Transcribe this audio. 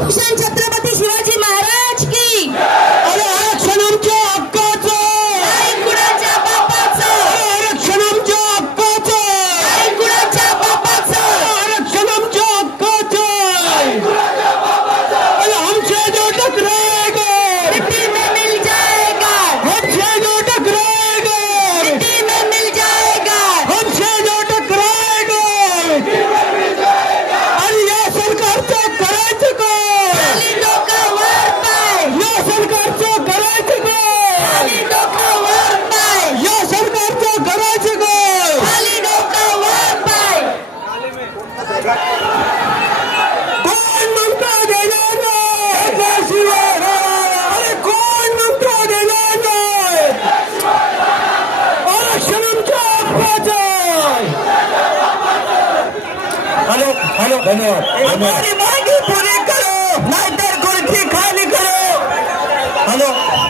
भूषण छत्रपती शिवाजी महाराज की। अरे आरक्षण आमच्या हक्काचं, नाही कुणाच्या बापाचं, आरक्षण आमच्या हक्काचं, नाही कुणाच्या बापाचं, आरक्षण आमच्या हक्काचं, अरे हमसे जो टकराएगा मिट्टी में मिल जाएगा, हमसे जो टकराएगा मिट्टी में मिल जाएगा, हमसे जो टकराएगा अरे या सरकारचं करायचं काय, खाली डोकं वर पाय, या सरकारचं करायचं काय, खाली डोकं वर पाय, या सरकारचं करायचं काय. खाली डोकं वर पाय. कोण म्हणता देणार नाही त्याशिवाय राहा. अरे कोण म्हणता देणार नाही, आरक्षण आमच्या हक्काचं. हॅलो हॅलो धन्यवाद. हमारी मागणी पुरी करो, नाही